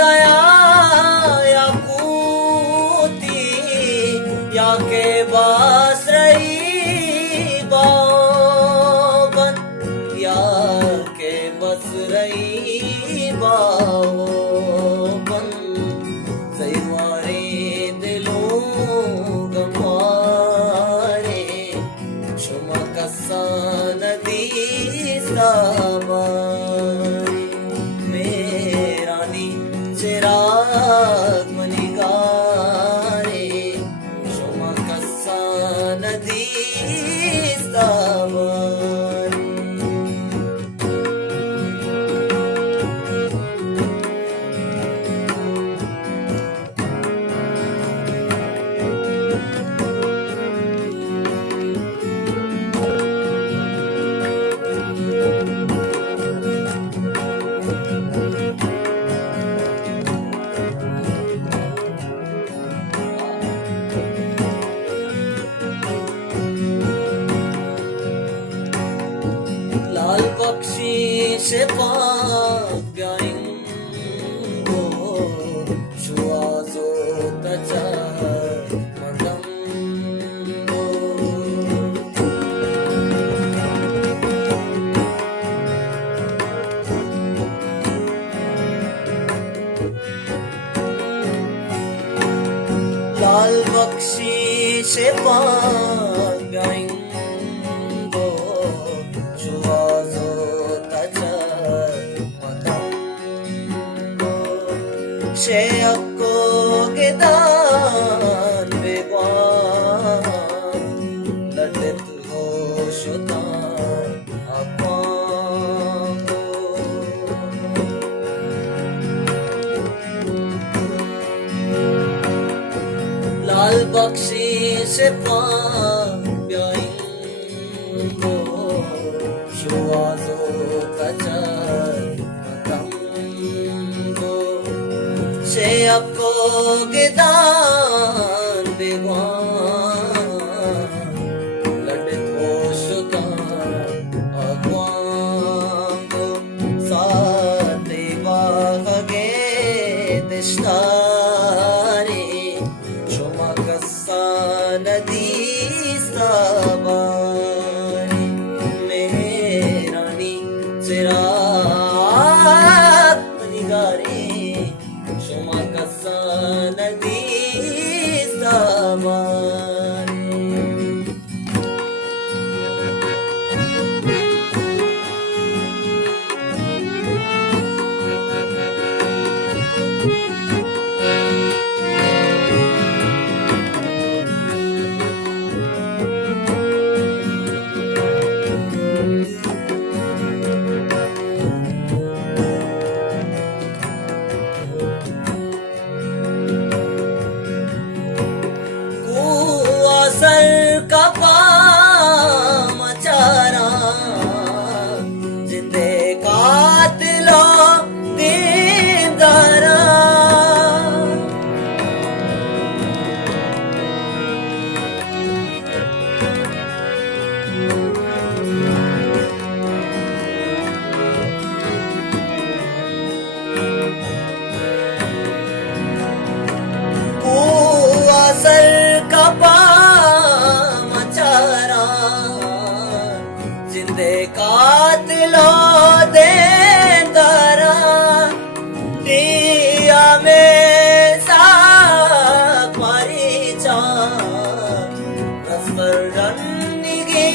दया याकूती याके बास रही बावन याके बस रही बावन जयवारे दिलों गंवारे शुमा कसा नदी सावारे मेरानी चिराग मनिगारे शुमा कसा नदी सावारे लाल पक्षी से पाक प्यायंगो शुआजो तचा मदंगो लाल पक्षी से पाक प्यायंगो शेयको गेदान बेगवान लड़त हो शुदान अपांगो लाल बख्शी से पान ब्याइंगो शुआजो कचर शेयको गेदान बेगवान लड़त हो शुदान अगवांगो साते बागे दिश्तारे शुमा कसा नदी सावारे मेरानी चिराग मनिगारे शुमा कसा नदी सावारे सर का पामचारा जिंदे कातिलो दीदारा सर का पामचारा जिंदे कातिलो देदारा दिया में साक मारी चान रफर रन्निगी